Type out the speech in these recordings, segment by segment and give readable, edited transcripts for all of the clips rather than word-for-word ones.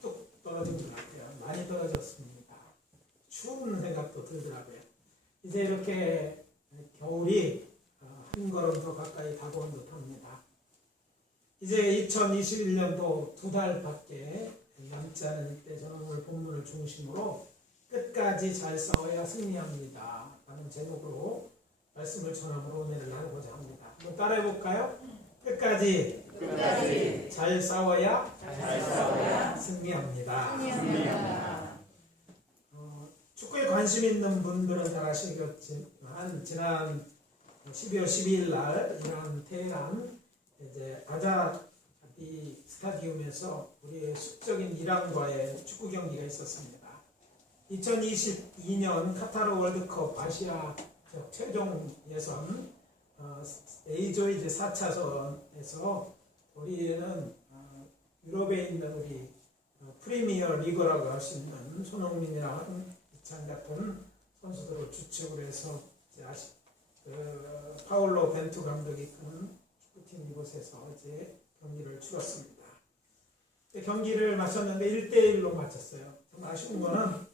뚝 떨어진 것 같아요. 많이 떨어졌습니다. 추운 생각도 들더라고요. 이제 이렇게 겨울이 한 걸음 더 가까이 다가온 듯합니다. 이제 2021년도 2달밖에 남지 않은 이때 저는 오늘 본문을 중심으로 끝까지 잘 싸워야 승리합니다 라는 제목으로 말씀을 전함으로 은혜를 나누고자 합니다. 한번 따라해 볼까요? 끝까지 잘 싸워야 승리합니다. 축구에 관심 있는 분들은 잘 아시겠지만 지난 12월 12일 날 이란 테헤란 이제 아자디 스타디움에서 우리의 숙적인 이란과의 축구 경기가 있었습니다. 2022년 카타르 월드컵 아시아 최종 예선 A조 이제 4차전에서 우리는 유럽에 있는 우리 프리미어 리그라고 할 수 있는 손흥민이랑 이찬 같은 선수들을 주축으로 해서 파울로 벤투 감독이 이끄는 축구팀 이곳에서 이제 경기를 치렀습니다. 경기를 마쳤는데 1대1로 마쳤어요. 좀 아쉬운 거는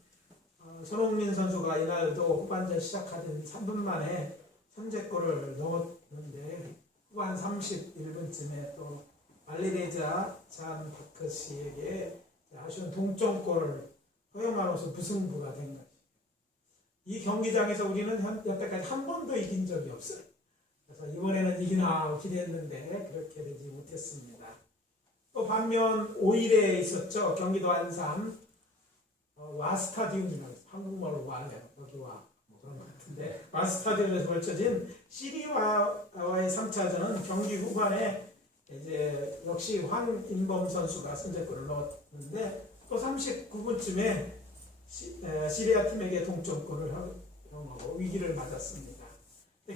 손흥민 선수가 이날도 후반전 시작하던 3분 만에 선제골을 넣었는데 후반 31분쯤에 또 알리레자 잔 바크시에게 아쉬운 동점골을 허용하면서 무승부가 된 것이죠. 이 경기장에서 우리는 여태까지 한 번도 이긴 적이 없어요. 그래서 이번에는 이기나 기대했는데 그렇게 되지 못했습니다. 또 반면 5일에 있었죠. 경기도 안산 와스타디움이라고 해서 한국말로 와네요. 여기 와 뭐 그런 것 같은데 와스타디움에서 벌쳐진 시리와의 3차전은 경기 후반에 이제 역시 황인범 선수가 선제골을 넣었는데 또 39분쯤에 시리아 팀에게 동점골을 하고 위기를 맞았습니다.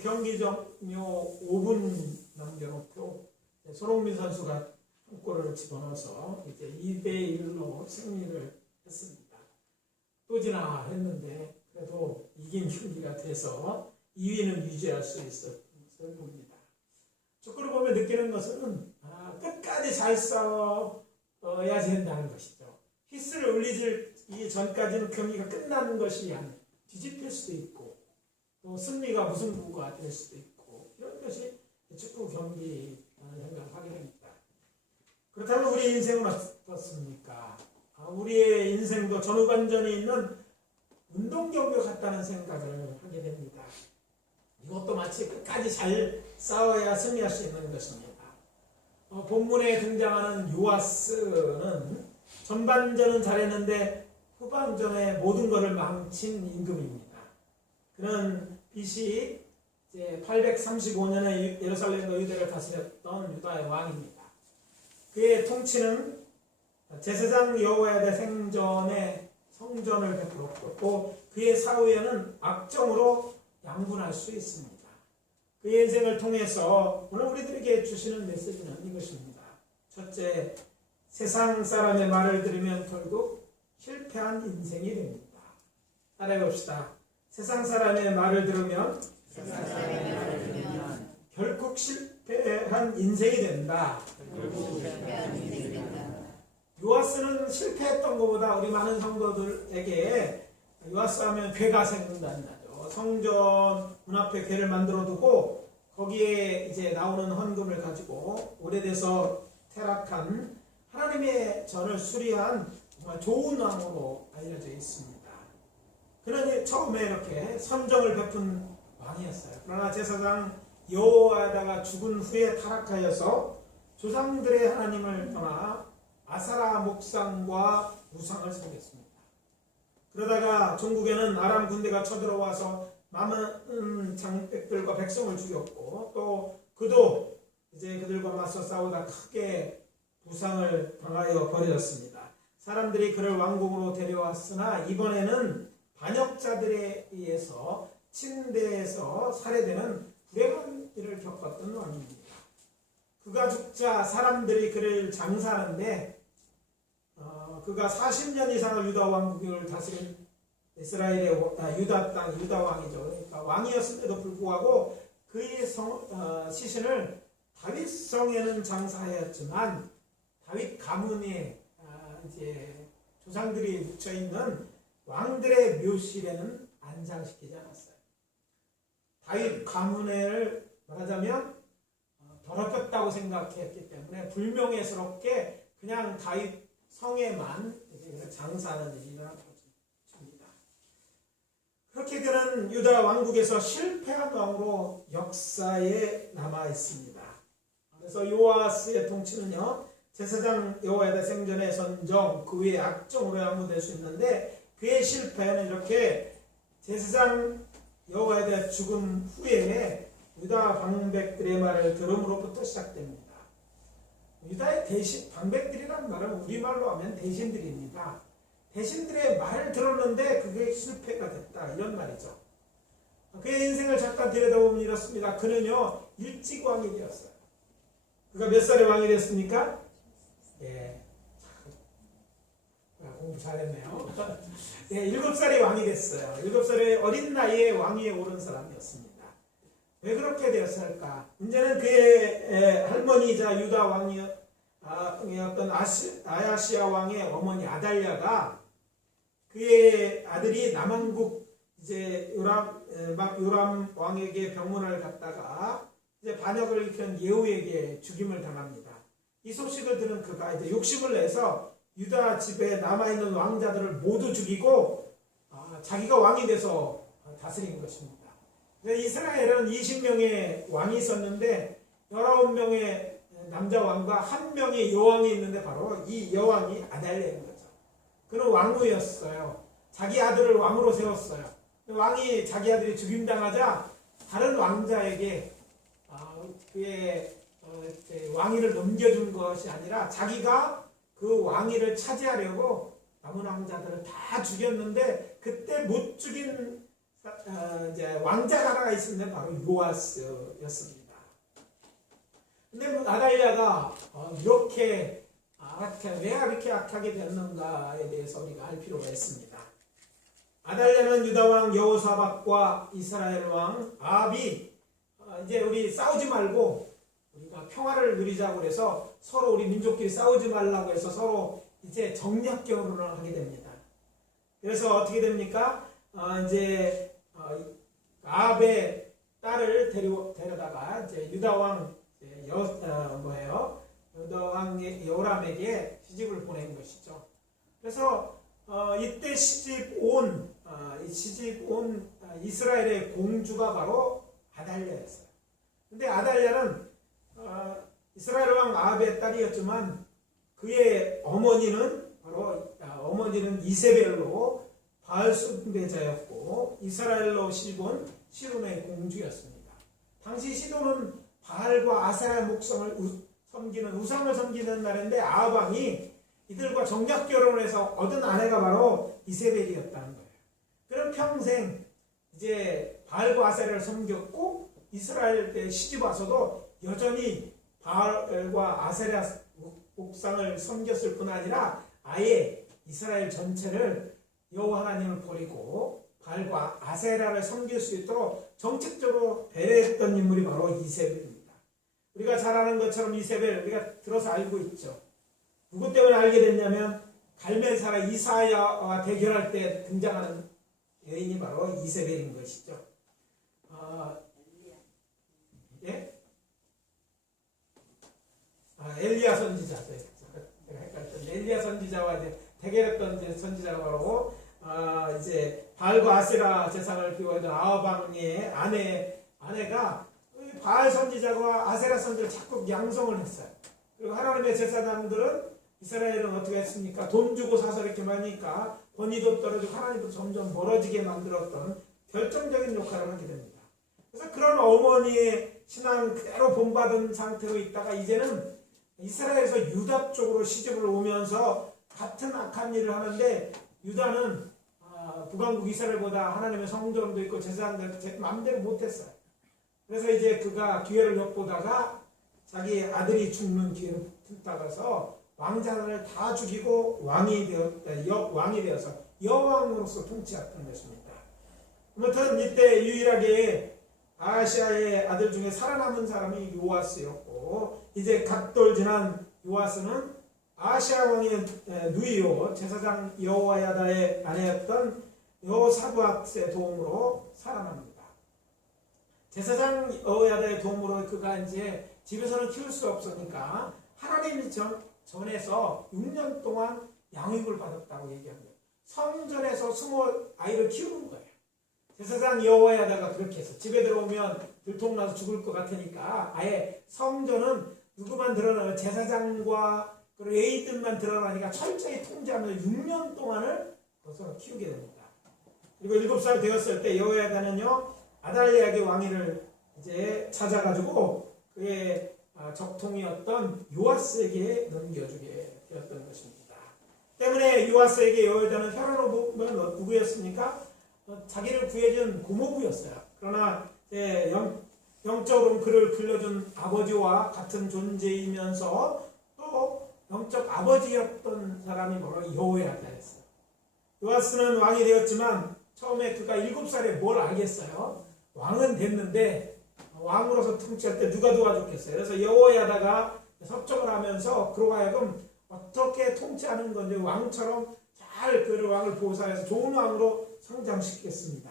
경기 종료 5분 남겨놓고 손흥민 선수가 한 골을 집어넣어서 이제 2대1로 승리를 했습니다. 또 지나 했는데 그래도 이긴 경기가 돼서 2위는 유지할 수 있었던 것을 봅니다. 축구를 보면 느끼는 것은 끝까지 잘 싸워야 된다는 것이죠. 휘슬을 울리기 전까지는 경기가 끝나는 것이 아니에요. 뒤집힐 수도 있고 또 승리가 무승부가 될 수도 있고 이런 것이 축구 경기라는 생각을 하게 됩니다. 그렇다면 우리 인생은 어떻습니까? 우리의 인생도 전후반전에 있는 운동경기 같다는 생각을 하게 됩니다. 이것도 마치 끝까지 잘 싸워야 승리할 수 있는 것입니다. 본문에 등장하는 요아스는 전반전은 잘했는데 후반전에 모든 것을 망친 임금입니다. 그는 BC 835년에 예루살렘과 유대를 다스렸던 유다의 왕입니다. 그의 통치는 제사장 여호야다 생전에 성전을 베풀었고 또 그의 사후에는 악정으로 양분할 수 있습니다. 그의 인생을 통해서 오늘 우리들에게 주시는 메시지는 이것입니다. 첫째, 세상 사람의 말을 들으면 결국 실패한 인생이 됩니다. 따라해 봅시다. 세상 사람의 말을 들으면 결국 실패한 인생이 된다. 요아스는 실패했던 것보다 우리 많은 성도들에게 요아스 하면 괴가 생각나죠. 성전 문 앞에 괴를 만들어 두고 거기에 이제 나오는 헌금을 가지고 오래돼서 퇴락한 하나님의 전을 수리한 정말 좋은 왕으로 알려져 있습니다. 그는 처음에 이렇게 선정을 베푼 왕이었어요. 그러나 제사장 여호야다가 죽은 후에 타락하여서 조상들의 하나님을 떠나 아사라 목상과 우상을 섬겼습니다. 그러다가 전국에는 아람 군대가 쳐들어와서 많은 장백들과 백성을 죽였고 또 그도 이제 그들과 맞서 싸우다 크게 부상을 당하여 버렸습니다. 사람들이 그를 왕궁으로 데려왔으나 이번에는 반역자들에 의해서 침대에서 살해되는 불행한 일을 겪었던 왕입니다. 그가 죽자 사람들이 그를 장사하는데 그가 40년 이상을 유다 왕국을 다스린 이스라엘의 유다 땅 유다 왕이죠. 그러니까 왕이었음에도 불구하고 그의 시신을 다윗성에는 장사하였지만 다윗 가문에 이제 조상들이 묻혀 있는 왕들의 묘실에는 안장시키지 않았어요. 다윗 가문을 말하자면 더럽혔다고 생각했기 때문에 불명예스럽게 그냥 다윗 성에만 이제 장사하는 일이 일어난 것입니다. 그렇게 그는 유다 왕국에서 실패한 왕으로 역사에 남아 있습니다. 그래서 요아스의 통치는요, 제사장 여호야다 생전의 선정, 그 외의 악정으로 양분될 수 있는데, 그의 실패는 이렇게 제사장 여호야다 죽음 후에 유다 방백들의 말을 들음으로부터 시작됩니다. 유다의 대신, 방백들이란 말은 우리말로 하면 대신들입니다. 대신들의 말을 들었는데 그게 실패가 됐다, 이런 말이죠. 그의 인생을 잠깐 들여다보면 이렇습니다. 그는요, 일찍 왕이 되었어요. 그가 몇 살에 왕이 됐습니까? 예. 공부 잘했네요. 예, 7살에 왕이 됐어요. 7살에 어린 나이에 왕위에 오른 사람이었습니다. 왜 그렇게 되었을까? 문제는 그의 할머니이자 유다 왕이었던 아야시아 왕의 어머니 아달랴가 그의 아들이 남왕국 이제 요람 왕에게 병문안을 갔다가 이제 반역을 일으킨 예후에게 죽임을 당합니다. 이 소식을 들은 그가 이제 욕심을 내서 유다 집에 남아있는 왕자들을 모두 죽이고 자기가 왕이 돼서 다스린 것입니다. 이스라엘은 20명의 왕이 있었는데 19명의 남자 왕과 1명의 여왕이 있는데 바로 이 여왕이 아달랴인 거죠. 그는 왕후였어요. 자기 아들을 왕으로 세웠어요. 왕이 자기 아들이 죽임당하자 다른 왕자에게 그의 왕위를 넘겨준 것이 아니라 자기가 그 왕위를 차지하려고 남은 왕자들을 다 죽였는데 그때 못 죽인 이제 왕자가 하나가 있었는데 바로 요아스였습니다. 근데 아달랴가 이렇게 왜 이렇게 악하게 됐는가에 대해서 우리가 알 필요가 있습니다. 아달랴는 유다왕 여호사밧과 이스라엘 왕 아합이 이제 우리 싸우지 말고 우리가 평화를 누리자고 해서 서로 우리 민족끼리 싸우지 말라고 해서 서로 이제 정략 결혼을 하게 됩니다. 그래서 어떻게 됩니까? 이제 아합의 딸을 데려다가 이제 유다왕 유다왕 요람에게 시집을 보낸 것이죠. 그래서 이때 시집 온 이스라엘의 공주가 바로 아달랴였어요. 근데 아달랴는 이스라엘 왕 아합의 딸이었지만 그의 어머니는 이세벨로 바알 숭배자였고 이스라엘로 시집온 시돈의 공주였습니다. 당시 시돈은 바알과 아세라 목성을 섬기는 우상을 섬기는 나라인데 아합 왕이 이들과 정략 결혼을 해서 얻은 아내가 바로 이세벨이었다는 거예요. 그럼 평생 이제 바알과 아세라를 섬겼고 이스라엘에 시집 와서도 여전히 바알과 아세라 목상을 섬겼을 뿐 아니라 아예 이스라엘 전체를 여호와 하나님을 버리고 바알과 아세라를 섬길 수 있도록 정책적으로 배려했던 인물이 바로 이세벨입니다. 우리가 잘 아는 것처럼 이세벨 우리가 들어서 알고 있죠. 누구 때문에 알게 됐냐면 갈멜사라 이사야와 대결할 때 등장하는 여인이 바로 이세벨인 것이죠. 예? 엘리야 선지자. 제가 헷갈렸죠. 엘리야 선지자와 이제 대결했던 이제 선지자가 바로 이제 바알과 아세라 제상을 비워던 아합 왕의 아내가 바알 선지자와 아세라 선지자를 자꾸 양성을 했어요. 그리고 하나님의 제사장들은 이스라엘은 어떻게 했습니까? 돈 주고 사서 이렇게 하니까 권위도 떨어지고 하나님도 점점 멀어지게 만들었던 결정적인 역할을 하게 됩니다. 그래서 그런 어머니의 신앙 그대로 본받은 상태로 있다가 이제는 이스라엘에서 유다 쪽으로 시집을 오면서 같은 악한 일을 하는데 유다는 북왕국 이스라엘보다 하나님의 성전도 있고 제사장들 마음대로 못했어요. 그래서 이제 그가 기회를 엿보다가 자기 아들이 죽는 기회를 틈타가서 왕자들을 다 죽이고 왕이 되어서 여왕으로서 통치했던 것입니다. 아무튼 이때 유일하게 아시아의 아들 중에 살아남은 사람이 요아스였고 이제 갓돌 지난 요아스는 아시아 왕의 누이요 제사장 여호야다의 아내였던 여호사밧의 도움으로 살아납니다. 제사장 여호야다의 도움으로 그가 이제 집에서는 키울 수 없으니까 하나님 전에서 6년 동안 양육을 받았다고 얘기합니다. 성전에서 20아이를 키우는 거예요. 제사장 여호야다가 그렇게 해서 집에 들어오면 들통나서 죽을 것 같으니까 아예 성전은 누구만 드러나면 제사장과 레위들만 드러나니까 철저히 통제하면서 6년 동안을 거기서 키우게 됩니다. 그리고 7살 되었을 때 여호야다는요 아달리아의 왕위를 이제 찾아가지고 그의 적통이었던 요아스에게 넘겨주게 되었던 것입니다. 때문에 요아스에게 여호야다는 혈안으로 보면 누구였습니까? 자기를 구해준 고모부였어요. 그러나 영적으로 그를 길러준 아버지와 같은 존재이면서 또 영적 아버지였던 사람이 바로 여호야다였어요. 요아스는 왕이 되었지만 처음에 그가 7살에 뭘 알겠어요? 왕은 됐는데 왕으로서 통치할 때 누가 도와줬겠어요? 그래서 여호야다가 섭정을 하면서 그로 하여금 어떻게 통치하는 건지 왕처럼 잘 그를 왕을 보호하여서 좋은 왕으로 성장시켰습니다.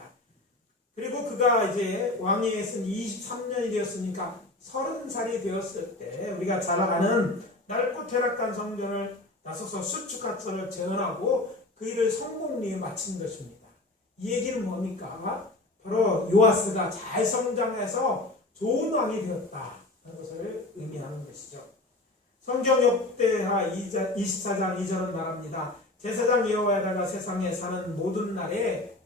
그리고 그가 이제 왕위에 쓴 23년이 되었으니까 30살이 되었을 때 우리가 잘 아는 낡고 퇴락한 성전을 나서서 수축학설을 재현하고 그 일을 성공리에 마친 것입니다. 이 얘기는 뭡니까? 바로 요아스가 잘 성장해서 좋은 왕이 되었다는 것을 의미하는 것이죠. 성경 역대하 24장 2절은 말합니다. 제사장 여호야다가 세상에 사는 모든 날에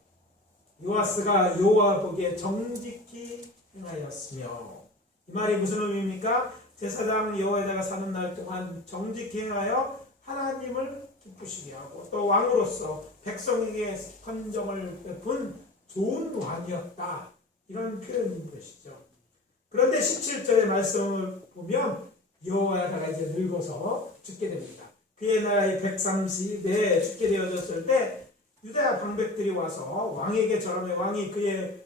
요아스가 여호와 보기에 정직히 행하였으며, 이 말이 무슨 의미입니까? 제사장 여호야다가 사는 날 동안 정직히 행하여 하나님을 기쁘시게 하고 또 왕으로서 백성에게 헌정을 베푼 좋은 왕이었다, 이런 표현인 것이죠. 그런데 17절의 말씀을 보면 여호야다가 이제 늙어서 죽게 됩니다. 그의 나이 130에 죽게 되어졌을 때 유다야 방백들이 와서 왕에게 절하며 왕이 그의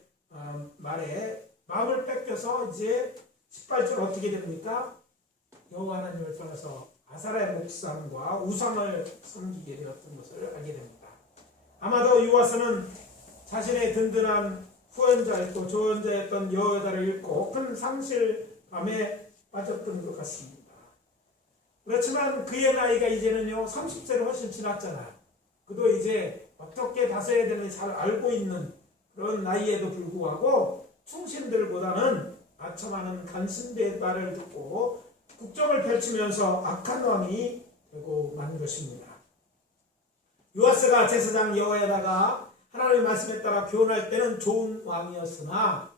말에 마음을 뺏겨서 이제 18절 어떻게 됩니까? 여호와 하나님을 떠나서 아사라의 목상과 우상을 섬기게 되었던 것을 알게 됩니다. 아마도 요아스는 자신의 든든한 후원자였고 조언자였던 여호야다를 잃고 큰 상실감에 빠졌던 것 같습니다. 그렇지만 그의 나이가 이제는요 30세를 훨씬 지났잖아요. 그도 이제 어떻게 다스려야 되는지 잘 알고 있는 그런 나이에도 불구하고 충신들보다는 아첨하는 간신배의 말을 듣고 국정을 펼치면서 악한 왕이 되고 만 것입니다. 요아스가 제사장 여호야다가 하나님의 말씀에 따라 교훈할 때는 좋은 왕이었으나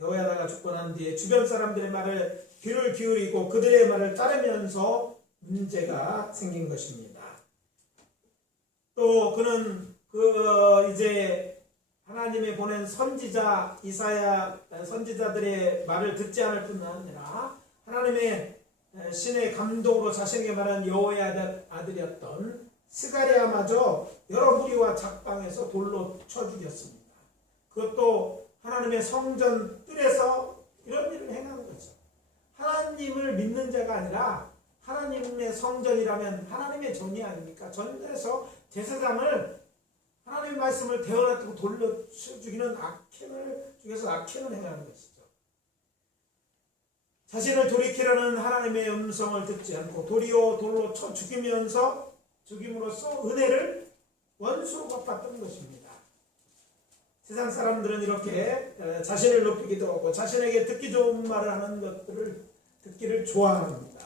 여호야다가 죽고 난 뒤에 주변 사람들의 말을 귀를 기울이고 그들의 말을 따르면서 문제가 생긴 것입니다. 또 그는 이제 하나님이 보낸 선지자 이사야 선지자들의 말을 듣지 않을 뿐 아니라 하나님의 신의 감동으로 자신에게 말한 여호야다 아들이었던 스가랴마저 여러 무리와 작방에서 돌로 쳐 죽였습니다. 그것도 하나님의 성전 뜰에서 이런 일을 행한 거죠. 하나님을 믿는 자가 아니라 하나님의 성전이라면 하나님의 전이 아닙니까? 전에서 제사장을 하나님의 말씀을 대언하고 돌려 죽이는 악행을 죽여서 악행을 행하는 것이죠. 자신을 돌이키려는 하나님의 음성을 듣지 않고 도리어 돌로 쳐 죽임으로써 은혜를 원수로 갚았던 것입니다. 세상 사람들은 이렇게 자신을 높이기도 하고 자신에게 듣기 좋은 말을 하는 것들을 듣기를 좋아합니다.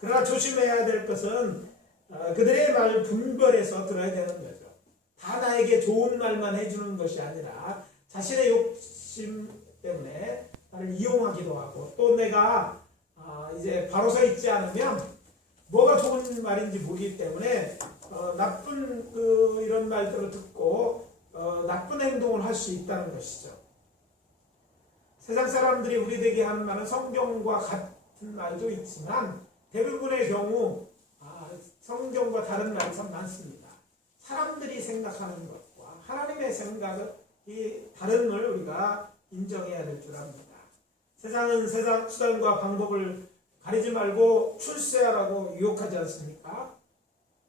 그러나 조심해야 될 것은 그들의 말을 분별해서 들어야 되는 거죠. 다 나에게 좋은 말만 해주는 것이 아니라 자신의 욕심 때문에 나를 이용하기도 하고 또 내가 이제 바로 서 있지 않으면 뭐가 좋은 말인지 모르기 때문에 나쁜 이런 말들을 듣고 나쁜 행동을 할 수 있다는 것이죠. 세상 사람들이 우리에게 하는 말은 성경과 같은 말도 있지만 대부분의 경우 성경과 다른 말이 참 많습니다. 사람들이 생각하는 것과 하나님의 생각이 다름을 우리가 인정해야 될 줄 압니다. 세상은 세상 수단과 방법을 가리지 말고 출세하라고 유혹하지 않습니까?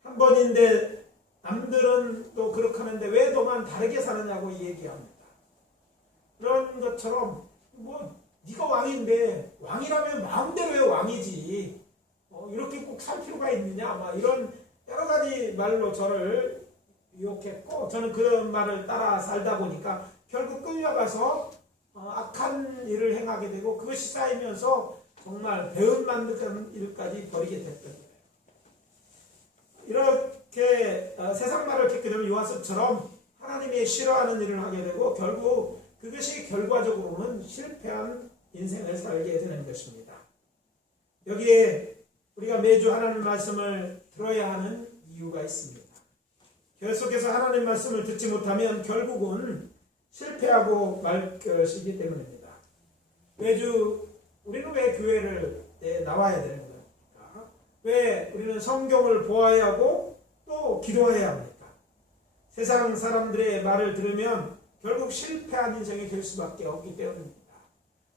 한 번인데 남들은 또 그렇게 하는데 왜 너만 다르게 사느냐고 얘기합니다. 그런 것처럼 뭐 네가 왕인데 왕이라면 마음대로 왜 왕이지? 이렇게 꼭 살 필요가 있느냐? 막 이런 여러 가지 말로 저를 유혹했고 저는 그런 말을 따라 살다 보니까 결국 끌려가서 악한 일을 행하게 되고 그것이 쌓이면서 정말 배은 만드는 일까지 벌이게 됐던 거예요. 이렇게 세상 말을 듣게 되면 요한서처럼 하나님이 싫어하는 일을 하게 되고 결국 그것이 결과적으로는 실패한 인생을 살게 되는 것입니다. 여기에 우리가 매주 하나님 말씀을 들어야 하는 이유가 있습니다. 계속해서 하나님 말씀을 듣지 못하면 결국은 실패하고 말 것이기 때문입니다. 매주 우리는 왜 교회를 나와야 되는 겁니까? 왜 우리는 성경을 보아야 하고 또 기도해야 합니까? 세상 사람들의 말을 들으면 결국 실패한 인생이 될 수밖에 없기 때문입니다.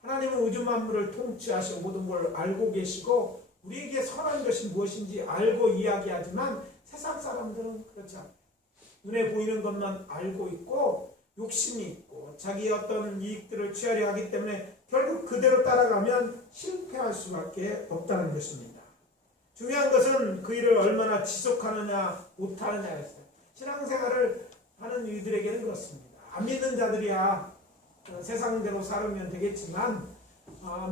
하나님은 우주 만물을 통치하시고 모든 걸 알고 계시고 우리에게 선한 것이 무엇인지 알고 이야기하지만 세상 사람들은 그렇지 않아요. 눈에 보이는 것만 알고 있고 욕심이 있고 자기 어떤 이익들을 취하려 하기 때문에 결국 그대로 따라가면 실패할 수밖에 없다는 것입니다. 중요한 것은 그 일을 얼마나 지속하느냐 못하느냐였어요. 신앙생활을 하는 이들에게는 그렇습니다. 안 믿는 자들이야 세상대로 살으면 되겠지만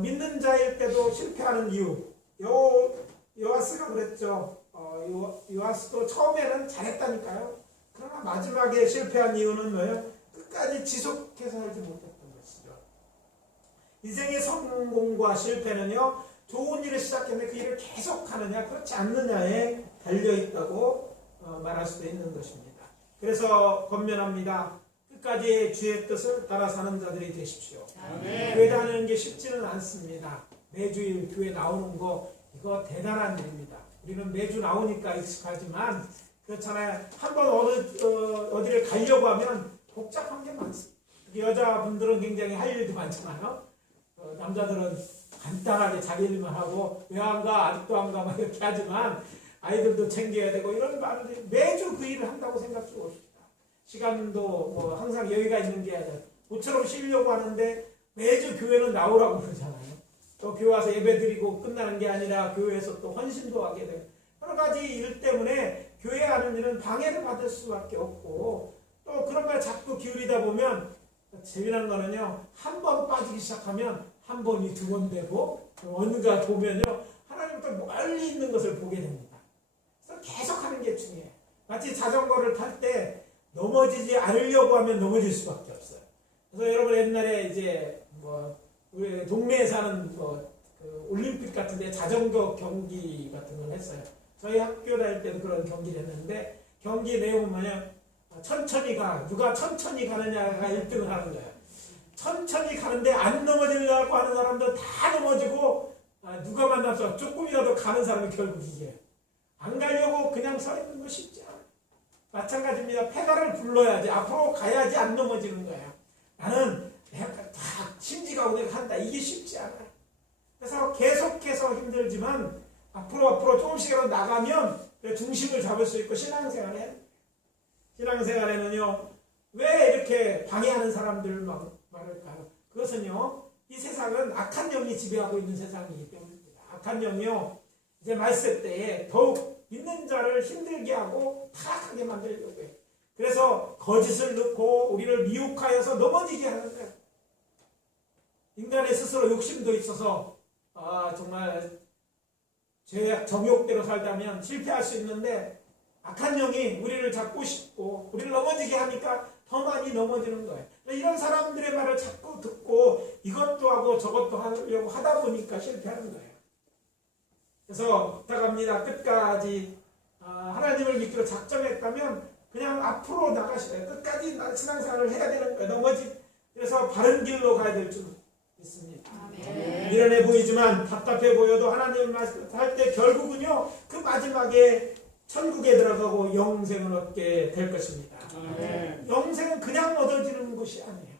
믿는 자일 때도 실패하는 이유 요아스가 그랬죠. 요아스도 처음에는 잘했다니까요. 그러나 마지막에 실패한 이유는 뭐예요? 끝까지 지속해서 살지 못했던 것이죠. 인생의 성공과 실패는요, 좋은 일을 시작했는데 그 일을 계속하느냐 그렇지 않느냐에 달려있다고 말할 수도 있는 것입니다. 그래서 권면합니다. 끝까지 주의 뜻을 따라 사는 자들이 되십시오. 교회 다니는 게 쉽지는 않습니다. 매주일 교회 나오는 거 이거 대단한 일입니다. 우리는 매주 나오니까 익숙하지만 그렇잖아요. 한번 어디를 가려고 하면 복잡한 게 많습니다. 여자분들은 굉장히 할 일도 많잖아요. 남자들은 간단하게 자기 일만 하고 왜 안 가? 아직도 안 가? 막 이렇게 하지만 아이들도 챙겨야 되고 이런 말을 매주 그 일을 한다고 생각해 봅시다. 시간도 뭐 항상 여유가 있는 게 아니라 모처럼 쉬려고 하는데 매주 교회는 나오라고 그러잖아요. 또 교회 와서 예배 드리고 끝나는 게 아니라 교회에서 또 헌신도 하게 되고 여러 가지 일 때문에 교회 하는 일은 방해를 받을 수밖에 없고 또 그런 걸 자꾸 기울이다 보면 재미난 거는요. 한 번 빠지기 시작하면 한 번이 두 번 되고 어느가 보면요. 하나님부터 멀리 있는 것을 보게 됩니다. 그래서 계속 하는 게 중요해요. 마치 자전거를 탈 때 넘어지지 않으려고 하면 넘어질 수밖에 없어요. 그래서 여러분 옛날에 이제 우리 동네에 사는 그 올림픽 같은데 자전거 경기 같은 걸 했어요. 저희 학교 다닐 때도 그런 경기를 했는데 경기 내용은 뭐냐 천천히 가 누가 천천히 가느냐가 1등을 하는 거예요. 천천히 가는데 안 넘어지려고 하는 사람들 다 넘어지고 누가 만나서 조금이라도 가는 사람이 결국 이겨요. 안 가려고 그냥 서 있는 거 쉽지 않아요. 마찬가지입니다. 페달을 불러야지 앞으로 가야지 안 넘어지는 거예요. 나는 내가 다 심지가 내가 한다. 이게 쉽지 않아요. 그래서 계속해서 힘들지만 앞으로 조금씩이라도 나가면 중심을 잡을 수 있고 신앙생활에는요 왜 이렇게 방해하는 사람들 말을까요? 그것은요 이 세상은 악한 영이 지배하고 있는 세상이기 때문입니다. 악한 영이요 이제 말세 때에 더욱 믿는 자를 힘들게 하고 타락하게 만들려고 해요. 그래서 거짓을 넣고 우리를 미혹하여서 넘어지게 하는 거예요. 인간의 스스로 욕심도 있어서 정말 죄 정욕대로 살다면 실패할 수 있는데 악한 영이 우리를 잡고 싶고 우리를 넘어지게 하니까 더 많이 넘어지는 거예요. 이런 사람들의 말을 자꾸 듣고 이것도 하고 저것도 하려고 하다 보니까 실패하는 거예요. 그래서 부탁합니다. 끝까지 하나님을 믿기로 작정했다면 그냥 앞으로 나가시래요. 끝까지 신앙생활을 해야 되는 거예요. 그래서 바른 길로 가야 될 줄 믿습니다. 미련해 보이지만 답답해 보여도 하나님 말씀할 때 결국은요 그 마지막에 천국에 들어가고 영생을 얻게 될 것입니다. 영생은 그냥 얻어지는 것이 아니에요.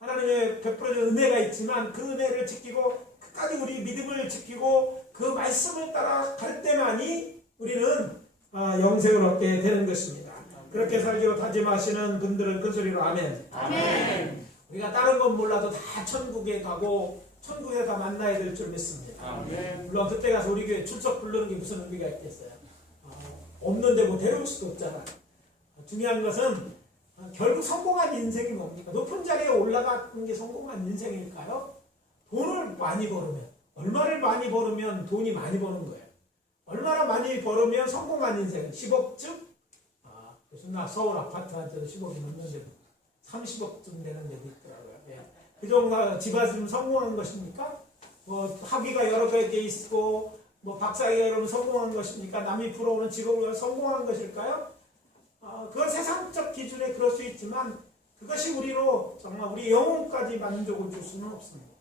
하나님의 베풀어준 은혜가 있지만 그 은혜를 지키고 끝까지 우리 믿음을 지키고 그 말씀을 따라 갈 때만이 우리는 영생을 얻게 되는 것입니다. 그렇게 살기로 다짐하시는 분들은 큰 소리로 아멘. 아멘. 우리가 다른 건 몰라도 다 천국에 가고 천국에 가 만나야 될 줄 믿습니다. 아멘. 물론 그때 가서 우리 교회 출석 부르는 게 무슨 의미가 있겠어요? 없는데 뭐 데려올 수도 없잖아요. 중요한 것은 결국 성공한 인생이 뭡니까? 높은 자리에 올라가는 게 성공한 인생일까요? 돈을 많이 벌으면, 얼마를 많이 벌으면 돈이 많이 버는 거예요. 얼마나 많이 벌으면 성공한 인생, 10억쯤? 무슨 나 서울 아파트 한 채도 10억이 넘는데 30억쯤 되는 데도 있더라고요. 예. 그 정도 집안이 성공한 것입니까? 뭐 학위가 여러 개 있고 뭐 박사가 여러분 성공한 것입니까? 남이 부러우는 직업을 성공한 것일까요? 그건 세상적 기준에 그럴 수 있지만 그것이 우리로 정말 우리 영혼까지 만족을 줄 수는 없습니다.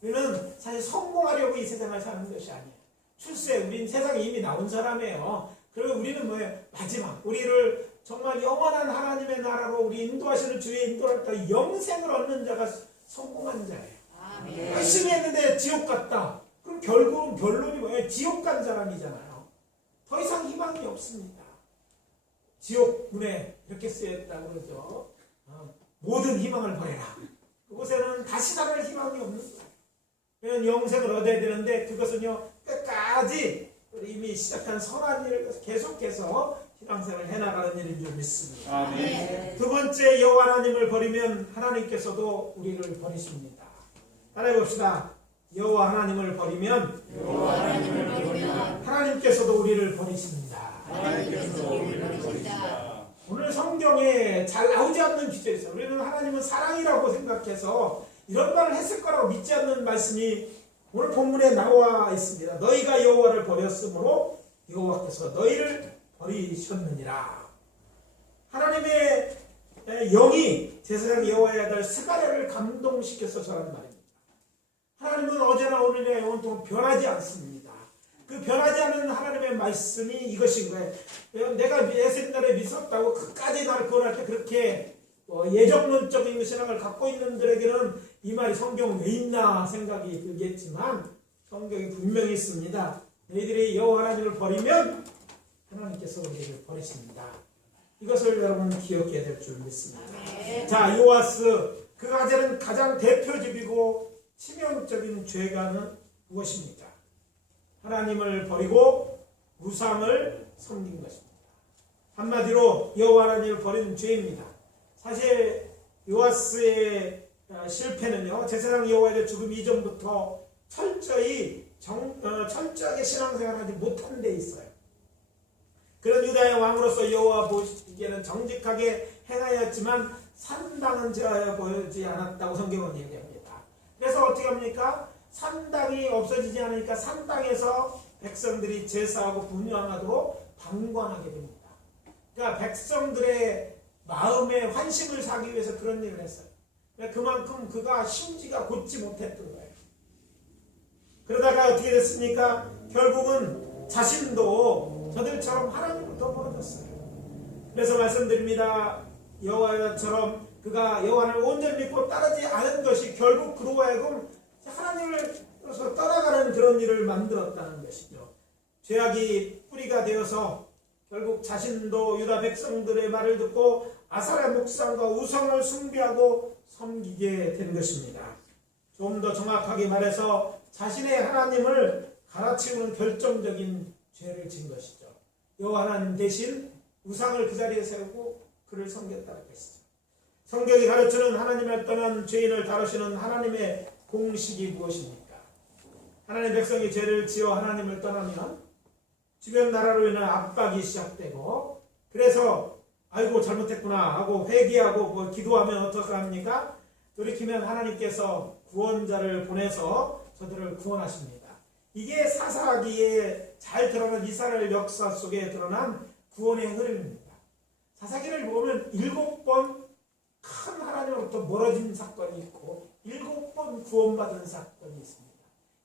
우리는 사실 성공하려고 이 세상을 사는 것이 아니에요. 출세, 우린 세상에 이미 나온 사람이에요. 그리고 우리는 뭐예요? 마지막, 우리를 정말 영원한 하나님의 나라로 우리 인도하시는 주의 인도할 때 영생을 얻는 자가 성공한 자예요. 아멘. 열심히 했는데 지옥 갔다. 그럼 결국은 결론이 뭐예요? 지옥 간 사람이잖아요. 더 이상 희망이 없습니다. 지옥 문에 이렇게 쓰였다고 그러죠. 모든 희망을 버려라. 그곳에는 다시 살아날 희망이 없는 거예요. 그런 영생을 얻어야 되는데 그것은요 끝까지 이미 시작한 선한 일을 계속해서 신앙생활을 해나가는 일인 줄 믿습니다. 아멘. 두 번째, 여호와 하나님을 버리면 하나님께서도 우리를 버리십니다. 따라해 봅시다. 여호와 하나님을 버리면 하나님께서도 우리를 버리십니다. 오늘 성경에 잘 나오지 않는 주제에 있어요. 우리는 하나님은 사랑이라고 생각해서 이런 말을 했을 거라고 믿지 않는 말씀이 오늘 본문에 나와 있습니다. 너희가 여호와를 버렸으므로 여호와께서 너희를 버리셨느니라. 하나님의 영이 제사장 여호와의 아들 스가랴를 감동시켜서 전한 말입니다. 하나님은 어제나 오늘이나 영원토록 변하지 않습니다. 그 변하지 않는 하나님의 말씀이 이것인 거예요. 내가 옛날에 믿었다고 끝까지 나를 구원할 때 그렇게 예정론적인 신앙을 갖고 있는 들에게는 이 말이 성경 왜 있나 생각이 들겠지만 성경이 분명히 있습니다. 너희들이 여호와 하나님을 버리면 하나님께서 우리를 버리십니다. 이것을 여러분 기억해야 될 줄 믿습니다. 자, 요아스 그 가장 대표적이고 치명적인 죄가는 무엇입니까? 하나님을 버리고 우상을 섬긴 것입니다. 한마디로 여호와 하나님을 버리는 죄입니다. 사실 요아스의 실패는요, 제사장 여호와의 죽음 이전부터 철저하게 신앙생활하지 못한 데 있어요. 그런 유다의 왕으로서 여호와 보시기에는 정직하게 행하였지만 산당은 제하여 보이지 않았다고 성경은 얘기합니다. 그래서 어떻게 합니까? 산당이 없어지지 않으니까 산당에서 백성들이 제사하고 분향하도록 방관하게 됩니다. 그러니까 백성들의 마음에 환심을 사기 위해서 그런 일을 했어요. 그만큼 그가 심지가 곧지 못했던 거예요. 그러다가 어떻게 됐습니까? 결국은 자신도 저들처럼 하나님부터 멀어졌어요. 그래서 말씀드립니다. 여호와처럼 그가 여호와를 온전히 믿고 따르지 않은 것이 결국 그로 하여금 하나님을 떠나가는 그런 일을 만들었다는 것이죠. 죄악이 뿌리가 되어서 결국 자신도 유다 백성들의 말을 듣고 아사랴 목상과 우상을 숭배하고 섬기게 된 것입니다. 좀 더 정확하게 말해서 자신의 하나님을 갈아치우는 결정적인 죄를 진 것이죠. 여호와 하나님 대신 우상을 그 자리에 세우고 그를 섬겼다는 것이죠. 성경이 가르치는 하나님을 떠난 죄인을 다루시는 하나님의 공식이 무엇입니까? 하나님 백성이 죄를 지어 하나님을 떠나면 주변 나라로 인한 압박이 시작되고 그래서 아이고 잘못했구나 하고 회개하고 기도하면 어떻게 합니까? 돌이키면 하나님께서 구원자를 보내서 저들을 구원하십니다. 이게 사사기에 잘 드러난 이스라엘 역사 속에 드러난 구원의 흐름입니다. 사사기를 보면 7번 큰 하나님으로부터 멀어진 사건이 있고 7번 구원받은 사건이 있습니다.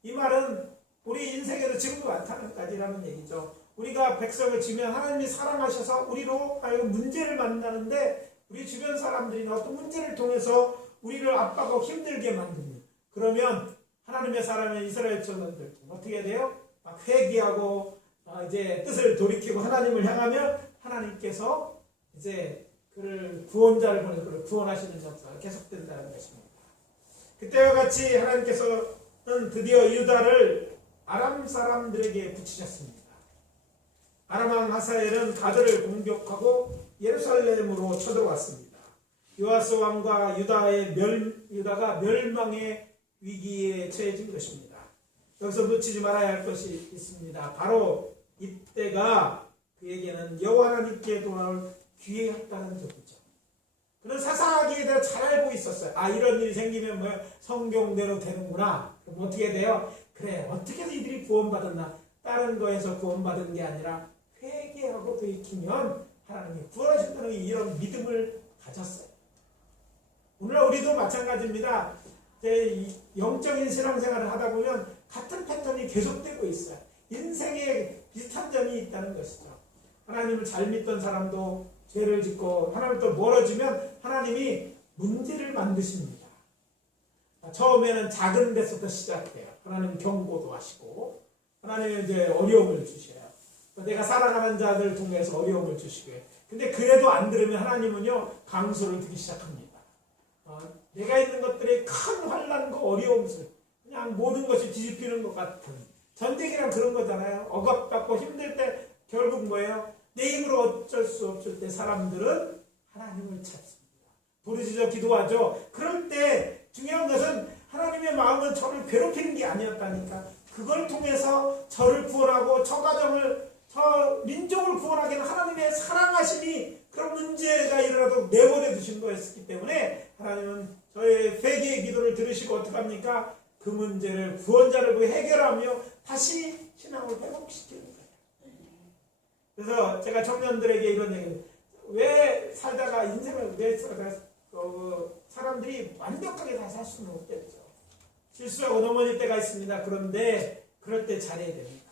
이 말은 우리 인생에도 지금도 마찬가지라는 얘기죠. 우리가 백성을 지면 하나님이 사랑하셔서 우리로 하여금 문제를 만나는데 우리 주변 사람들이 어떤 문제를 통해서 우리를 압박하고 힘들게 만듭니다. 그러면 하나님의 사람인 이스라엘 백성들 어떻게 돼요? 막 회개하고 이제 뜻을 돌이키고 하나님을 향하면 하나님께서 이제 그를 구원자를 보내서 그를 구원하시는 역사가 계속된다는 것입니다. 그때와 같이 하나님께서는 드디어 유다를 아람 사람들에게 붙이셨습니다. 아람 왕 하사엘은 가드를 공격하고 예루살렘으로 쳐들어왔습니다. 요아스 왕과 유다가 멸망의 위기에 처해진 것입니다. 여기서 놓치지 말아야 할 것이 있습니다. 바로 이때가 그에게는 여호와 하나님께 돌아올 기회였다는 적이죠. 그는 사사기에 대해 잘 알고 있었어요. 이런 일이 생기면 성경대로 되는구나. 그럼 어떻게 돼요? 그래, 어떻게 해서 이들이 구원받았나? 다른 거에서 구원받은 게 아니라 회개하고 돌이키면 하나님이 구원하신다는 이런 믿음을 가졌어요. 오늘 우리도 마찬가지입니다. 영적인 신앙생활을 하다 보면 같은 패턴이 계속되고 있어요. 인생에 비슷한 점이 있다는 것이죠. 하나님을 잘 믿던 사람도 죄를 짓고 하나님부터 멀어지면 하나님이 문제를 만드십니다. 처음에는 작은 데서부터 시작돼요. 하나님 경고도 하시고 하나님은 이제 어려움을 주셔요. 내가 사랑하는 자들 통해서 어려움을 주시고요. 근데 그래도 안 들으면 하나님은요 강수를 두기 시작합니다. 내가 있는 것들이 큰 환난과 어려움을 그냥 모든 것이 뒤집히는 것 같은 전쟁이란 그런 거잖아요. 억압받고 힘들 때 결국 뭐예요? 내 힘으로 어쩔 수 없을 때 사람들은 하나님을 찾습니다. 부르짖어 기도하죠. 그럴 때 중요한 것은 하나님의 마음은 저를 괴롭히는 게 아니었다니까. 그걸 통해서 저를 구원하고 저 가정을 저 민족을 구원하기는 하나님의 사랑하심이 그런 문제가 일어나도 내버려 두신 거였기 때문에 하나님은 저의 회개의 기도를 들으시고 어떡합니까? 그 문제를 구원자를 위해 해결하며 다시 신앙을 회복시키는 거예요. 그래서 제가 청년들에게 이런 얘기를 왜 살다가 인생을 왜 살다가 사람들이 완벽하게 다 살 수는 없겠죠. 실수하고 넘어질 때가 있습니다. 그런데 그럴 때 잘해야 됩니다.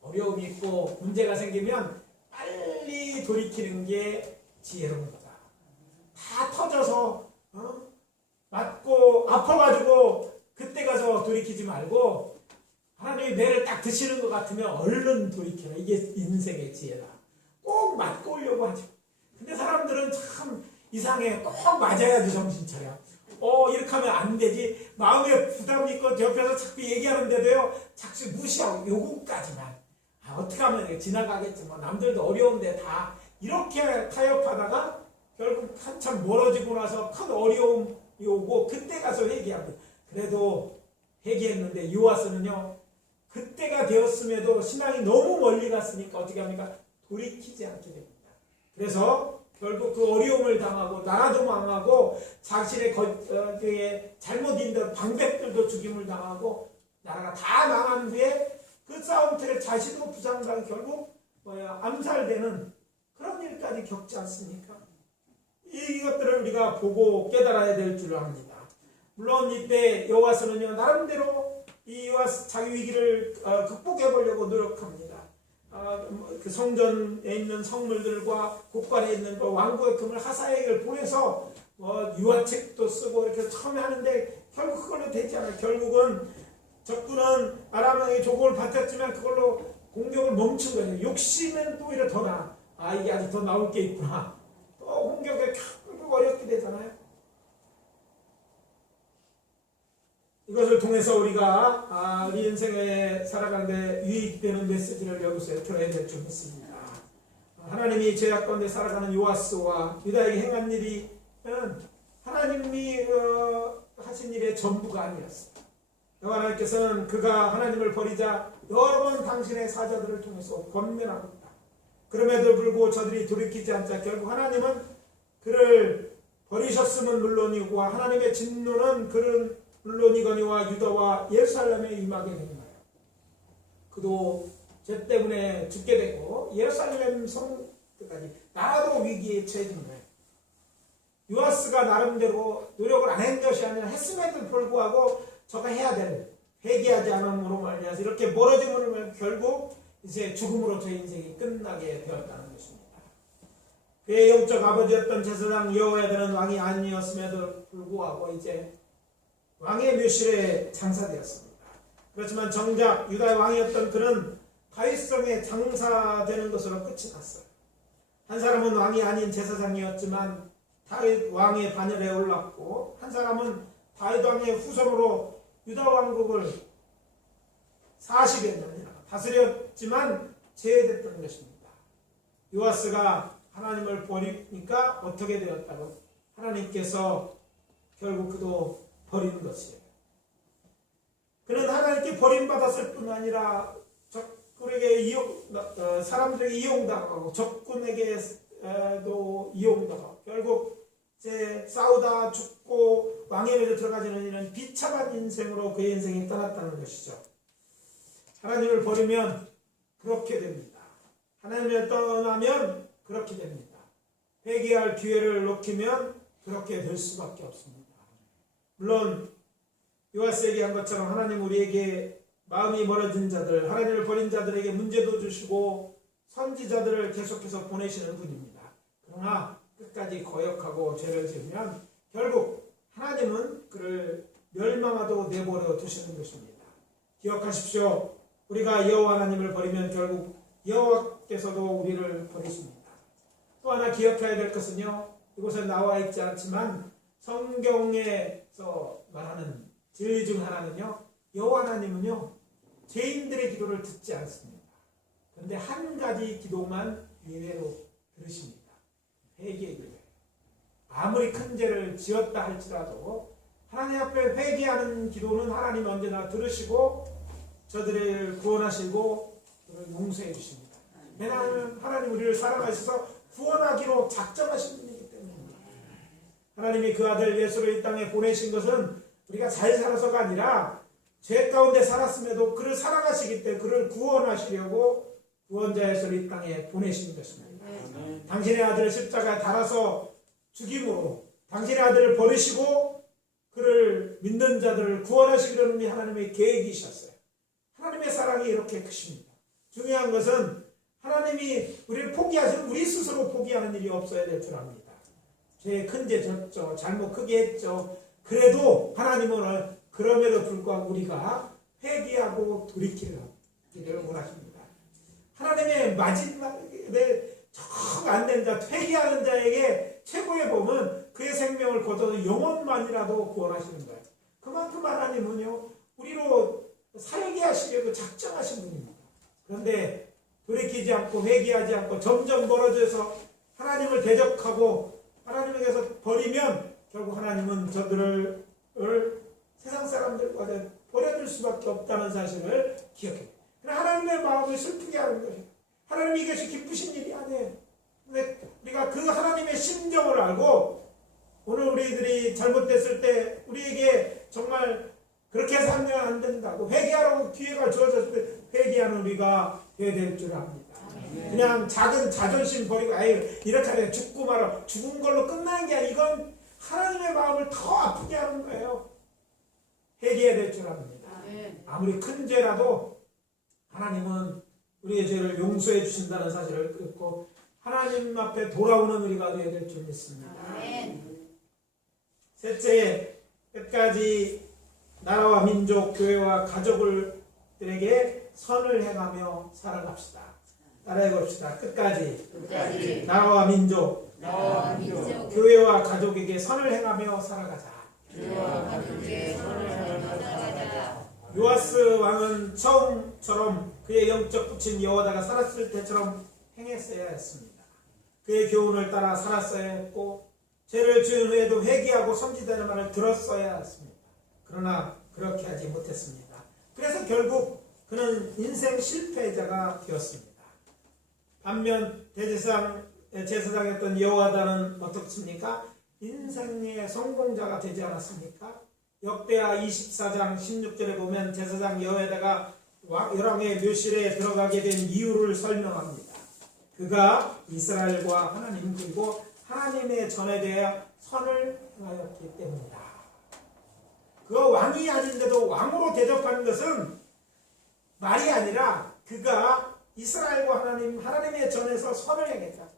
어려움이 있고 문제가 생기면 빨리 돌이키는 게 지혜로운 거다. 다 터져서 맞고 아파가지고 그때 가서 돌이키지 말고 하나님이 매를 딱 드시는 것 같으면 얼른 돌이켜라. 이게 인생의 지혜다. 꼭 맞고 오려고 하죠. 근데 사람들은 참 이상해. 꼭 맞아야지 정신 차려. 이렇게 하면 안 되지. 마음에 부담이 있고 옆에서 자꾸 얘기하는데도요. 자꾸 무시하고 요거까지만. 어떻게 하면 지나가겠지만 남들도 어려운데 다 이렇게 타협하다가 결국 한참 멀어지고 나서 큰 어려움이 오고 그때 가서 회개합니다. 그래도 회개했는데 요아스는요. 그때가 되었음에도 신앙이 너무 멀리 갔으니까 어떻게 합니까? 돌이키지 않게 됩니다. 그래서 결국 그 어려움을 당하고 나라도 망하고 자신의 잘못 인던 방백들도 죽임을 당하고 나라가 다 망한 후에 그 싸움틀에 자신도 부상당하고 결국 암살되는 그런 일까지 겪지 않습니까? 이것들을 우리가 보고 깨달아야 될 줄 압니다. 물론 이때 여호와스는요 나름대로 이 요아스 자기 위기를 극복해 보려고 노력합니다. 그 성전에 있는 성물들과 곳간에 있는 그 왕국의 금을 하사에게 보내서 유화책도 쓰고 이렇게 처음에 하는데 결국 그걸로 되지 않아요. 결국은 적군은 아람 왕의 조공을 받았지만 그걸로 공격을 멈춘 거예요. 욕심은 또 오히려 더 나. 이게 아직 더 나올 게 있구나. 또 공격에 결국 어렵게 되잖아요. 이것을 통해서 우리가 우리 인생에 살아가는데 유익되는 메시지를 여기서 들어야 될 줄 믿습니다. 하나님이 죄악 가운데 살아가는 요아스와 유다에게 행한 일이 하나님이 하신 일의 전부가 아니었어요. 여호와 하나님께서는 그가 하나님을 버리자 여러 번 당신의 사자들을 통해서 권면하고 있다. 그럼에도 불구하고 저들이 돌이키지 않자 결국 하나님은 그를 버리셨음은 물론이고 하나님의 진노는 그는 물론이거니와 유다와 예루살렘에 임하게 된 거예요. 그도 죄 때문에 죽게 되고 예루살렘 성까지 나라도 위기에 처해진 거예요. 요아스가 나름대로 노력을 안 한 것이 아니라 했음에도 불구하고 저가 해야 될 회개하지 않음으로 말미암아서 이렇게 멀어짐으로 결국 이제 죽음으로 저 인생이 끝나게 되었다는 것입니다. 그의 영적 아버지였던 제사장 여호야다는 왕이 아니었음에도 불구하고 이제 왕의 묘실에 장사되었습니다. 그렇지만 정작 유다의 왕이었던 그는 다윗성에 장사되는 것으로 끝이 났어요. 한 사람은 왕이 아닌 제사장이었지만 다윗 왕의 반열에 올랐고, 한 사람은 다윗 왕의 후손으로 유다 왕국을 40여 년이나 다스렸지만 제외됐던 것입니다. 요아스가 하나님을 버리니까 어떻게 되었다고? 하나님께서 결국 그도 버린 것이에요. 그는 하나님께 버림받았을 뿐 아니라 적군에게 사람들에게 이용당하고 적군에게도 이용당하고, 결국 싸우다 죽고 왕의 매로 들어가지는 이런 비참한 인생으로 그의 인생이 떠났다는 것이죠. 하나님을 버리면 그렇게 됩니다. 하나님을 떠나면 그렇게 됩니다. 회개할 기회를 놓치면 그렇게 될 수밖에 없습니다. 물론 요아스 얘기한 것처럼 하나님 우리에게 마음이 멀어진 자들, 하나님을 버린 자들에게 문제도 주시고 선지자들을 계속해서 보내시는 분입니다. 그러나 끝까지 거역하고 죄를 지으면 결국 하나님은 그를 멸망하도록 내버려 두시는 것입니다. 기억하십시오. 우리가 여호와 하나님을 버리면 결국 여호와께서도 우리를 버리십니다. 또 하나 기억해야 될 것은요, 이곳에 나와 있지 않지만 성경에서 말하는 진리 중 하나는요, 여호와 하나님은요 죄인들의 기도를 듣지 않습니다. 그런데 한 가지 기도만 예외로 들으십니다. 회개의 기도. 아무리 큰 죄를 지었다 할지라도 하나님 앞에 회개하는 기도는 하나님 언제나 들으시고 저들을 구원하시고 저를 용서해 주십니다. 왜냐하면 하나님 우리를 사랑하셔서 구원하기로 작정하신 분이기 때문입니다. 하나님이 그 아들 예수를 이 땅에 보내신 것은 우리가 잘 살아서가 아니라 죄 가운데 살았음에도 그를 사랑하시기 때문에 그를 구원하시려고 구원자 예수를 이 땅에 보내신 것입니다. 당신의 아들을 십자가에 달아서 죽임으로 당신의 아들을 버리시고 그를 믿는 자들을 구원하시려는 하나님의 계획이셨어요. 하나님의 사랑이 이렇게 크십니다. 중요한 것은 하나님이 우리를 포기하시면 우리 스스로 포기하는 일이 없어야 될 줄 압니다. 죄 큰 죄 졌죠. 잘못 크게 했죠. 그래도 하나님은 그럼에도 불구하고 우리가 회개하고 돌이키기를 원하십니다. 하나님의 마지막에 정 안 된 자, 회개하는 자에게 최고의 복은 그의 생명을 거둬서 영혼만이라도 구원하시는 거예요. 그만큼 하나님은요 우리로 살게 하시려고 작정하신 분입니다. 그런데 돌이키지 않고 회개하지 않고 점점 멀어져서 하나님을 대적하고 하나님에게서 버리면 결국 하나님은 저들을 세상 사람들과 버려둘 수밖에 없다는 사실을 기억해요. 하나님의 마음을 슬프게 하는 거예요. 하나님이 이것이 기쁘신 일이 아니에요. 근데 우리가 그 하나님의 심정을 알고 오늘 우리들이 잘못됐을 때 우리에게 정말 그렇게 살면 안 된다고 회개하라고 기회가 주어졌을 때 회개하는 우리가 되어야 될 줄 압니다. 그냥 작은 자존심 버리고 이렇게 하면 죽고 말아 죽은 걸로 끝나는 게 아니라 이건 하나님의 마음을 더 아프게 하는 거예요. 회개해야 될 줄 압니다. 아무리 큰 죄라도 하나님은 우리의 죄를 용서해 주신다는 사실을 듣고 하나님 앞에 돌아오는 우리가 되어야 될 줄 믿습니다. 셋째, 끝까지 나라와 민족, 교회와 가족들에게 선을 행하며 살아갑시다. 따라해 봅시다. 끝까지 나라와 민족, 교회와 가족에게 선을 행하며 살아가자. 요아스 왕은 처음처럼 그의 영적 부친 여호와다가 살았을 때처럼 행했어야 했습니다. 그의 교훈을 따라 살았어야 했고 죄를 지은 후에도 회개하고 섬기다는 말을 들었어야 했습니다. 그러나 그렇게 하지 못했습니다. 그래서 결국 그는 인생 실패자가 되었습니다. 반면 제사장이었던 여호와다는 어떻습니까? 인생의 성공자가 되지 않았습니까? 역대하 24장 16절에 보면 제사장 여호와다가 열왕의 묘실에 들어가게 된 이유를 설명합니다. 그가 이스라엘과 하나님 그리고 하나님의 전에 대해 선을 행하였기 때문이다. 그가 왕이 아닌데도 왕으로 대접하는 것은 말이 아니라 그가 이스라엘과 하나님의 전에서 선을 행했다.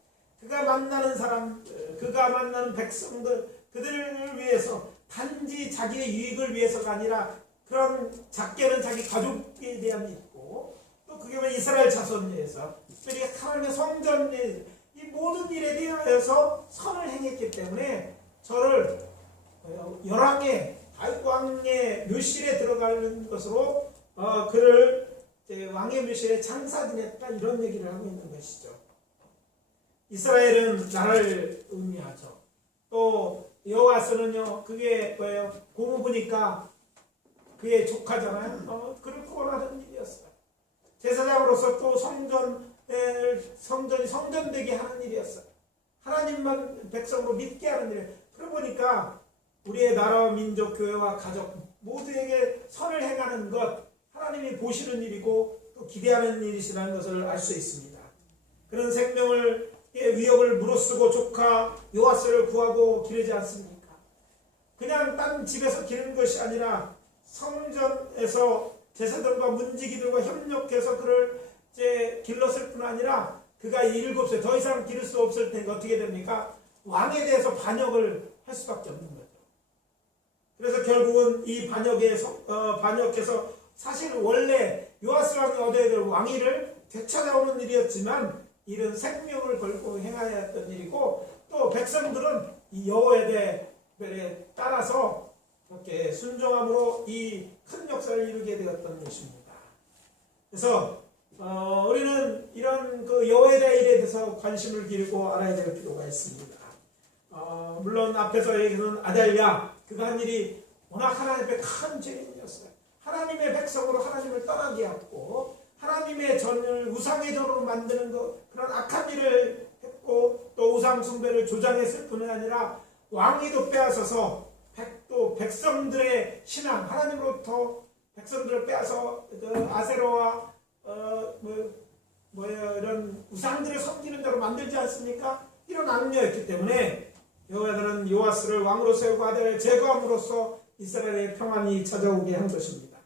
그가 만나는 사람들, 그가 만나는 백성들, 그들을 위해서 단지 자기의 유익을 위해서가 아니라 그런 작게는 자기 가족에 대한 있고 또 그게 뭐 이스라엘 자손 위해서 특별히 하나님의 성전 위해 이 모든 일에 대하여서 선을 행했기 때문에 저를 열왕의 다윗 왕의 묘실에 들어가는 것으로 그를 왕의 묘실에 장사지냈다 이런 얘기를 하고 있는 것이죠. 이스라엘은 나를 의미하죠. 또 여호와스는요 그게 뭐예요? 고모부니까 그의 조카잖아요. 그를 구원하는 일이었어요. 제사장으로서 또 성전이 성전되게 하는 일이었어요. 하나님만 백성으로 믿게 하는 일이에요. 그러고 보니까 우리의 나라와 민족, 교회와 가족 모두에게 선을 행하는 것 하나님이 보시는 일이고 또 기대하는 일이시라는 것을 알 수 있습니다. 그런 생명을 위협을 무릅쓰고 조카 요아스를 구하고 기르지 않습니까? 그냥 딴 집에서 기르는 것이 아니라 성전에서 제사장과 문지기들과 협력해서 그를 길렀을 뿐 아니라 그가 7세 더 이상 기를 수 없을 테니까 어떻게 됩니까? 왕에 대해서 반역을 할 수밖에 없는 거죠. 그래서 결국은 이 반역해서 사실 원래 요아스 왕이 얻어야 될 왕위를 되찾아오는 일이었지만 이런 생명을 걸고 행하야 했던 일이고 또 백성들은 이 여호와에 따라서 그렇게 순종함으로 이 큰 역사를 이루게 되었던 것입니다. 그래서 우리는 이런 그 여호와에 대한 일에 대해서 관심을 기르고 알아야 될 필요가 있습니다. 물론 앞에서 얘기하는 아달랴 그가 한 일이 워낙 하나님 앞에 큰 죄인이었어요. 하나님의 백성으로 하나님을 떠나게 했고 하나님의 전을 우상의 전으로 만드는 그런 악한 일을 했고 또 우상 숭배를 조장했을 뿐 아니라 왕위도 빼앗아서 또 백성들의 신앙 하나님으로부터 백성들을 빼앗아 아세로와 이런 우상들을 섬기는 자로 만들지 않습니까? 이런 악녀였기 때문에 여호와는 요아스를 왕으로 세우고 아달랴를 제거함으로써 이스라엘의 평안이 찾아오게 한 것입니다.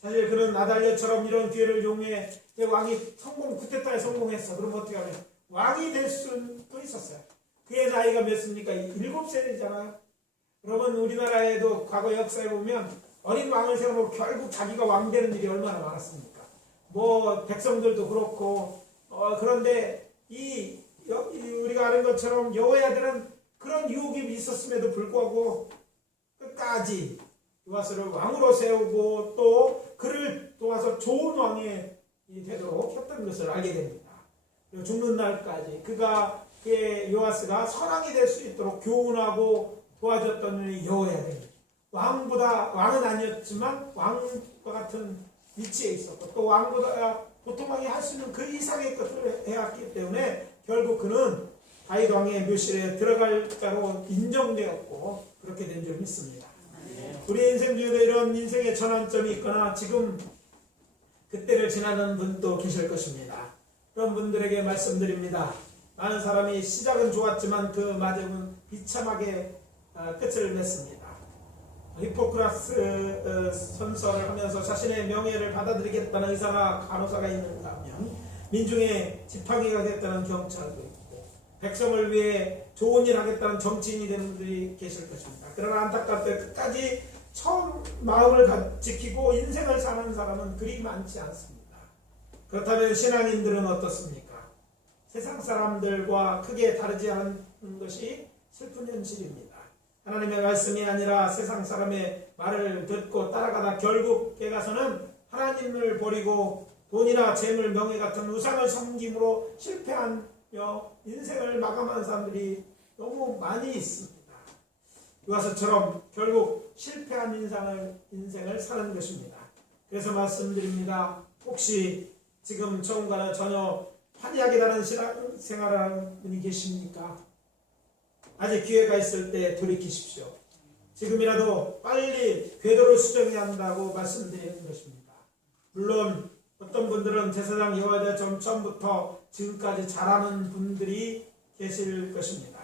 사실 그런 아달랴처럼 이런 기회를 이용해 왕이 쿠데타에 성공했어. 그럼 어떻게 하면 왕이 될 수도 있었어요. 그의 나이가 몇 습니까? 7세잖아요. 여러분 우리나라에도 과거 역사에 보면 어린 왕을 세우고 결국 자기가 왕 되는 일이 얼마나 많았습니까? 백성들도 그렇고 그런데 우리가 아는 것처럼 여호야들은 그런 유혹이 있었음에도 불구하고 끝까지 요아스를 왕으로 세우고 또 그를 도와서 좋은 왕이 되도록 했던 것을 알게 됩니다. 그리고 죽는 날까지 그의 요아스가 선왕이 될 수 있도록 교훈하고 도와줬던 분이 여호야입니다. 왕은 아니었지만 왕과 같은 위치에 있었고 또 왕보다 보통 왕이 할 수 있는 그 이상의 것을 해왔기 때문에 결국 그는 다윗 왕의 묘실에 들어갈 자로 인정되었고 그렇게 된 줄 믿습니다. 우리 인생 중에도 이런 인생의 전환점이 있거나 지금 그때를 지나는 분도 계실 것입니다. 그런 분들에게 말씀드립니다. 많은 사람이 시작은 좋았지만 그 마지막은 비참하게 끝을 맺습니다. 히포크라스 선서를 하면서 자신의 명예를 받아들이겠다는 의사가 간호사가 있는가 하면 민중의 지팡이가 됐다는 경찰도 있고 백성을 위해 좋은 일 하겠다는 정치인이 되는 분들이 계실 것입니다. 그러나 안타깝게 끝까지 처음 마음을 지키고 인생을 사는 사람은 그리 많지 않습니다. 그렇다면 신앙인들은 어떻습니까? 세상 사람들과 크게 다르지 않은 것이 슬픈 현실입니다. 하나님의 말씀이 아니라 세상 사람의 말을 듣고 따라가다 결국에 가서는 하나님을 버리고 돈이나 재물, 명예 같은 우상을 섬김으로 실패하며 인생을 마감한 사람들이 너무 많이 있습니다. 요아스처럼 결국 실패한 인생을 사는 것입니다. 그래서 말씀드립니다. 혹시 지금 처음과는 전혀 환희하게 다른 신앙생활을 하는 분이 계십니까? 아직 기회가 있을 때 돌이키십시오. 지금이라도 빨리 궤도를 수정해야 한다고 말씀드리는 것입니다. 물론 어떤 분들은 제사장 여호와에 처음부터 지금까지 잘하는 분들이 계실 것입니다.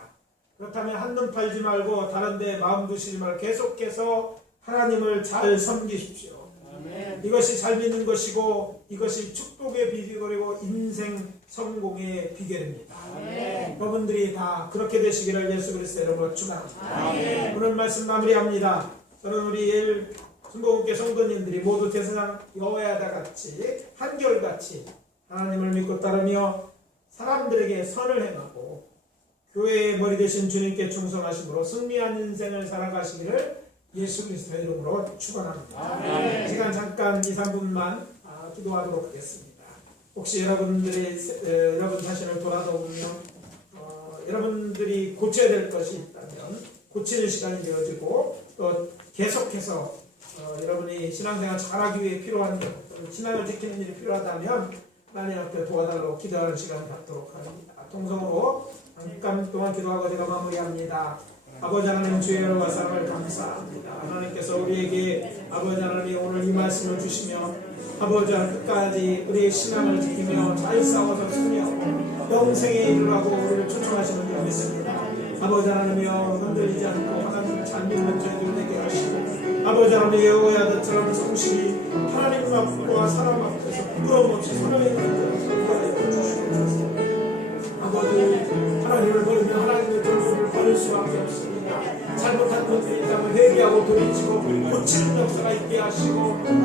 그렇다면 한눈 팔지 말고 다른 데 마음 두시지 말고 계속해서 하나님을 잘 섬기십시오. 아멘. 이것이 잘 믿는 것이고 이것이 축복의 비결이고 인생 성공의 비결입니다. 아멘. 여러분들이 다 그렇게 되시기를 예수 그리스도 이름으로 축원합니다. 오늘 말씀 마무리합니다. 저는 우리 김복욱교 성도님들이 모두 대세상 여호야다 같이 한결같이 하나님을 믿고 따르며 사람들에게 선을 행하고 교회의 머리 되신 주님께 충성하심으로 승리한 인생을 살아가시기를 예수 그리스도의 이름으로 축원합니다. 이 시간 잠깐 2, 3분만 기도하도록 하겠습니다. 혹시 여러분들이 여러분 자신을 돌아보며 여러분들이 고쳐야 될 것이 있다면 고치는 시간이 되어지고 또 계속해서 여러분이 신앙생활 잘하기 위해 필요한 것, 신앙을 지키는 일이 필요하다면 하나님 앞에 도와달라고 기도하는 시간을 갖도록 합니다. 통성으로 잠깐 동안 기도하고 제가 마무리합니다. 아버지 하나님 주의 은혜와 사랑을 감사합니다. 하나님께서 우리에게 아버지 하나님 오늘 이 말씀을 주시며 아버지 하나님 끝까지 우리의 신앙을 지키며 잘 싸워서 승리하고 영생에 이르라고 우리를 초청하시는 줄 믿습니다. 아버지 하나님이여 흔들리지 않고 하나님을 잘 믿는 저희들 되게 하시고 아버지 하나님 여호야다처럼 성실히 하나님 앞과 사람 앞에서 부끄러움 없이 살아가는 자를 주시옵소서. 아버지 하나님을 버리며 하나님의 돌보를 버릴 수밖에 없습니다. 잘못한 것들이 있다면 회개하고 돌이키고 고치는 역사가 있게 하시고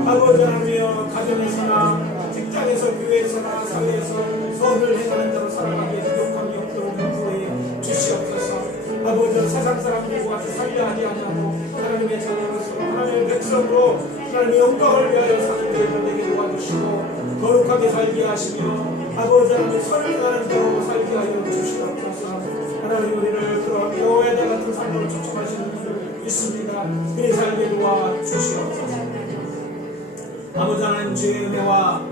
아버지 하나님이여 가정에서나 직장에서 교회에서나 사회에서 선을 행하는 자로 살아가기에 부족함이 없도록 인도해 주시옵소서. 아버지 세상 사람들과 같이 살려 하지 아니하고 하나님의 자녀로서 하나님의 백성으로 하나님의 영광을 위하여 사는 자들 되게 도와주시고 거룩하게 살게 하시며 아버지 하나님의 선을 가는 자로 살게 하여 주시옵소서. 하나님 우리를 그런 여호야다 같은 삶으로 초청하시는 줄 믿습니다. 그리 살게 도와주시옵소서. 아버지 하나님 주의 은혜와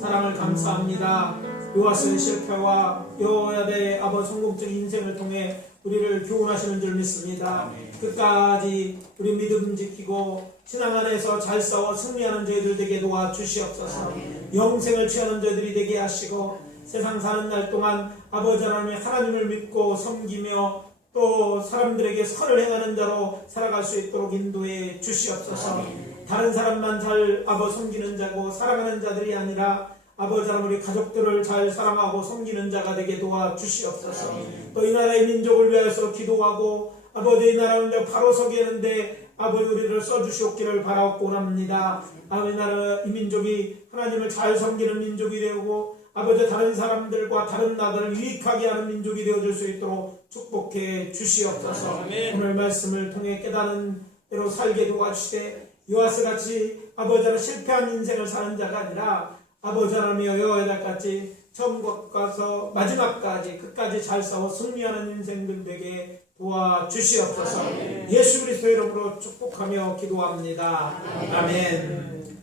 사랑을 감사합니다. 요아스의 실패와 여호야다의 아버지 성공적인 인생을 통해 우리를 교훈하시는 줄 믿습니다. 끝까지 우리 믿음 지키고 신앙 안에서 잘 싸워 승리하는 저희들 되게 도와주시옵소서. 영생을 취하는 저희들이 되게 하시고 세상 사는 날 동안 아버지 하나님을 믿고 섬기며 또 사람들에게 선을 행하는 자로 살아갈 수 있도록 인도해 주시옵소서. 다른 사람만 잘 섬기는 자고 살아가는 자들이 아니라 아버지 하나님 우리 가족들을 잘 사랑하고 섬기는 자가 되게 도와주시옵소서. 또 이 나라의 민족을 위해서 기도하고 아버지 이 나라 먼저 바로 서게 하는데 아버지 우리를 써주시옵기를 바라옵고 합니다. 아버지 나라 이 민족이 하나님을 잘 섬기는 민족이 되고 아버지 다른 사람들과 다른 나라를 유익하게 하는 민족이 되어줄 수 있도록 축복해 주시옵소서. 오늘 말씀을 통해 깨닫는 대로 살게 도와주시되 요아스같이 아버지 하나님 실패한 인생을 사는 자가 아니라 아버지 하나님이여 여호야다같이 천국 가서 마지막까지 끝까지 잘 싸워 승리하는 인생들 되게 도와주시옵소서. 예수 그리스도 이름으로 축복하며 기도합니다. 아멘.